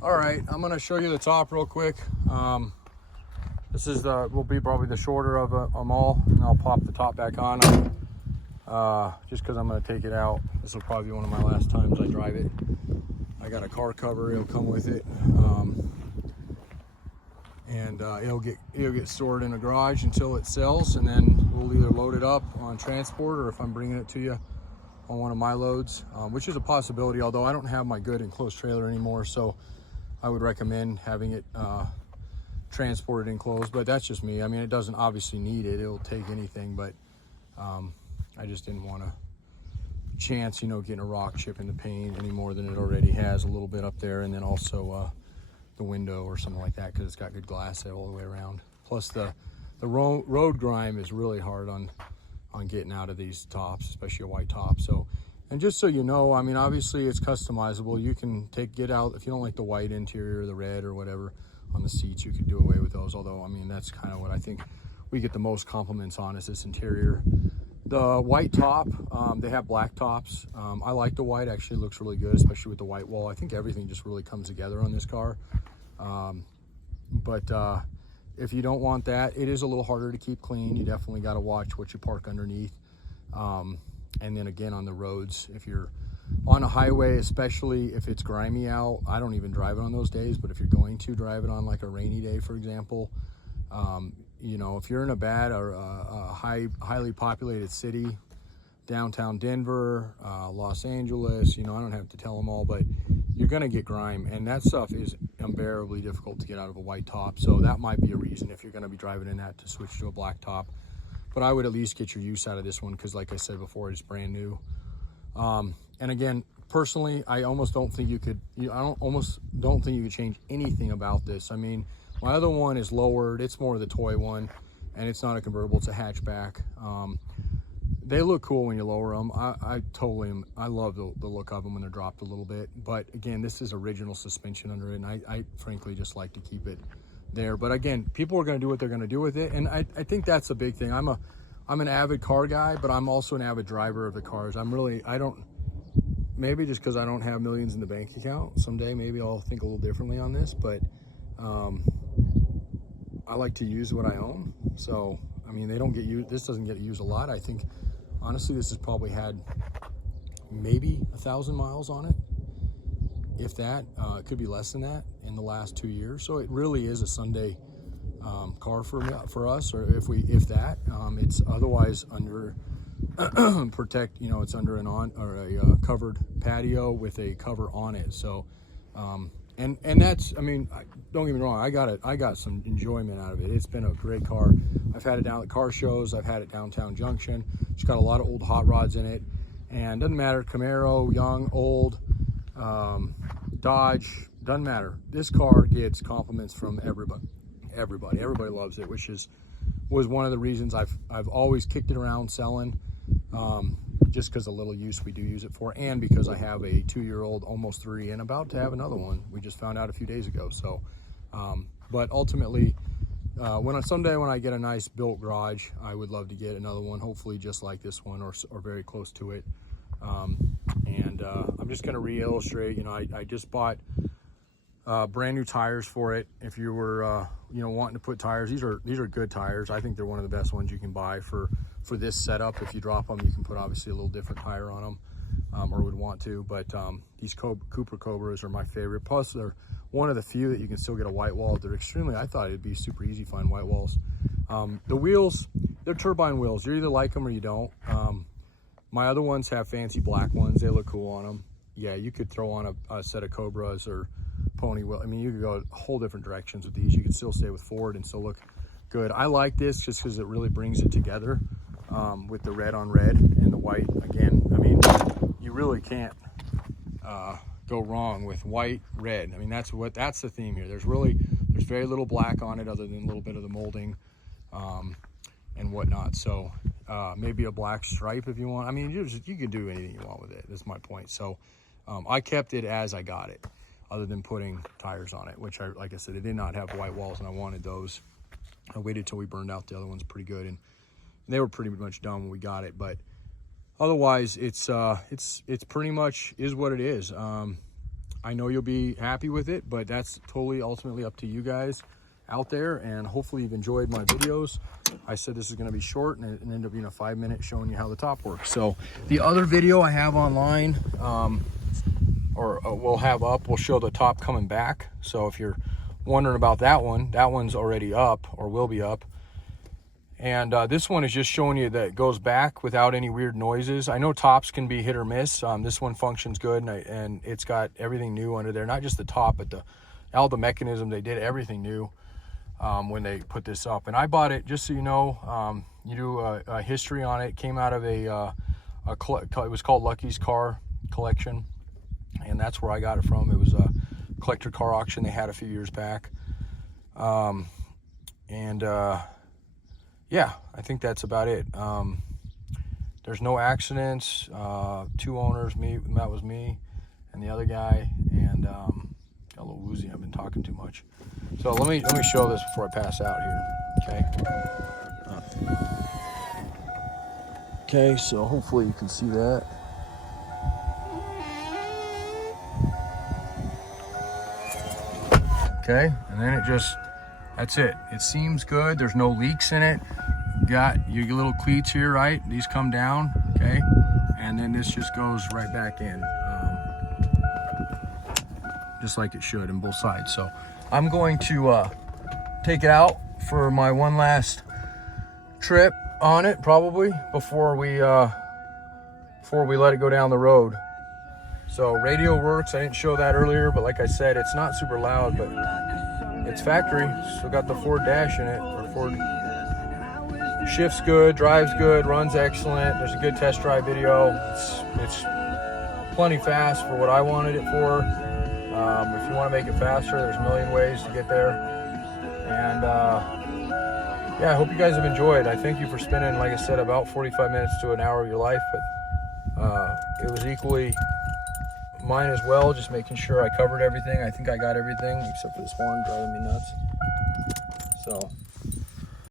All right, I'm gonna show you the top real quick. This is will be probably the shorter of them all, and I'll pop the top back on just because I'm gonna take it out. This will probably be one of my last times I drive it. I got a car cover, it'll come with it, and it'll get stored in a garage until it sells, and then we'll either load it up on transport, or if I'm bringing it to you on one of my loads, which is a possibility, although I don't have my good enclosed trailer anymore, so I would recommend having it transported enclosed, but that's just me. I mean, it doesn't obviously need it. It'll take anything, but I just didn't want to chance, getting a rock chip in the paint any more than it already has a little bit up there, and then also the window or something like that, because it's got good glass all the way around. Plus the road grime is really hard on getting out of these tops, especially a white top. So, and just so you know, I mean, obviously it's customizable. You can get out, if you don't like the white interior, the red or whatever on the seats, you can do away with those. Although, I mean, that's kind of what I think we get the most compliments on, is this interior. The white top, they have black tops. I like the white, actually looks really good, especially with the white wall. I think everything just really comes together on this car. If you don't want that, it is a little harder to keep clean. You definitely got to watch what you park underneath. And then again, on the roads, if you're on a highway, especially if it's grimy out, I don't even drive it on those days, but if you're going to drive it on like a rainy day, for example, if you're in a bad or a highly populated city, downtown Denver, Los Angeles, I don't have to tell them all, but you're gonna get grime, and that stuff is unbearably difficult to get out of a white top. So that might be a reason, if you're gonna be driving in that, to switch to a black top. But I would at least get your use out of this one, because like I said before, it's brand new. And again, personally, I almost don't think you could, change anything about this. I mean, my other one is lowered. It's more of the toy one, and it's not a convertible, it's a hatchback. They look cool when you lower them. I love the look of them when they're dropped a little bit. But again, this is original suspension under it, and I frankly just like to keep it there. But again, people are going to do what they're going to do with it, and I think that's a big thing. I'm an avid car guy, but I'm also an avid driver of the cars. Maybe just because I don't have millions in the bank account, someday maybe I'll think a little differently on this, but I like to use what I own. So I mean, this doesn't get used a lot. I think honestly this has probably had maybe 1,000 miles on it, if that. It could be less than that in the last 2 years. So it really is a Sunday car for us, or if that. It's otherwise under it's under a covered patio with a cover on it. So and that's, I mean, don't get me wrong, I got some enjoyment out of it. It's been a great car. I've had it down at car shows, I've had it downtown Junction. It's got a lot of old hot rods in it, and doesn't matter, Camaro, young, old, Dodge, doesn't matter. This car gets compliments from everybody loves it, which was one of the reasons I've always kicked it around selling, just because the little use we do use it for, and because I have a 2-year-old, almost 3, and about to have another one. We just found out a few days ago. So but ultimately, someday when I get a nice built garage, I would love to get another one, hopefully just like this one, or very close to it. I'm just going to re-illustrate. I just bought brand new tires for it. If you were wanting to put tires, these are good tires. I think they're one of the best ones you can buy for this setup. If you drop them, you can put obviously a little different tire on them, or would want to, but these Cooper Cobras are my favorite. Plus they're one of the few that you can still get a white wall. I thought it'd be super easy to find white walls. The wheels, they're turbine wheels. You either like them or you don't. My other ones have fancy black ones. They look cool on them. Yeah, you could throw on a set of Cobras or pony wheel. I mean, you could go whole different directions with these. You could still stay with Ford and still look good. I like this just because it really brings it together, with the red on red and the white. Again, I mean, you really can't go wrong with white, red. I mean, that's the theme here. There's very little black on it, other than a little bit of the molding and whatnot. So maybe a black stripe if you want. I mean, you can do anything you want with it. That's my point. So I kept it as I got it, other than putting tires on it, which like I said, it did not have white walls, and I wanted those. I waited till we burned out the other ones pretty good, and they were pretty much done when we got it. But otherwise, it's pretty much is what it is. I know you'll be happy with it, but that's totally ultimately up to you guys out there. And hopefully you've enjoyed my videos. I said this is going to be short, and it ended up being a 5-minute showing you how the top works. So the other video I have online, we'll have up, will show the top coming back. So if you're wondering about that one's already up, or will be up. And this one is just showing you that it goes back without any weird noises. I know tops can be hit or miss. This one functions good, and it's got everything new under there. Not just the top, but all the mechanism. They did everything new when they put this up. And I bought it, just so you know, you do a history on it. It came out of it was called Lucky's Car Collection, and that's where I got it from. It was a collector car auction they had a few years back. Yeah, I think that's about it. There's no accidents. 2 owners, that was me and the other guy, and got a little woozy. I've been talking too much. So let me show this before I pass out here. Okay, so hopefully you can see that. Okay, and then that's it. It seems good. There's no leaks in it. You got your little cleats here, right? These come down, okay? And then this just goes right back in, just like it should in both sides. So I'm going to take it out for my one last trip on it, probably before we let it go down the road. So radio works. I didn't show that earlier, but like I said, it's not super loud, but it's factory. Still got the Ford dash in it, or Ford. Shifts good, drives good, runs excellent. There's a good test drive video. It's plenty fast for what I wanted it for. If you want to make it faster, there's a million ways to get there. And yeah, I hope you guys have enjoyed. I thank you for spending, like I said, about 45 minutes to an hour of your life, but it was equally mine as well, just making sure I covered everything. I think I got everything except for this horn driving me nuts. So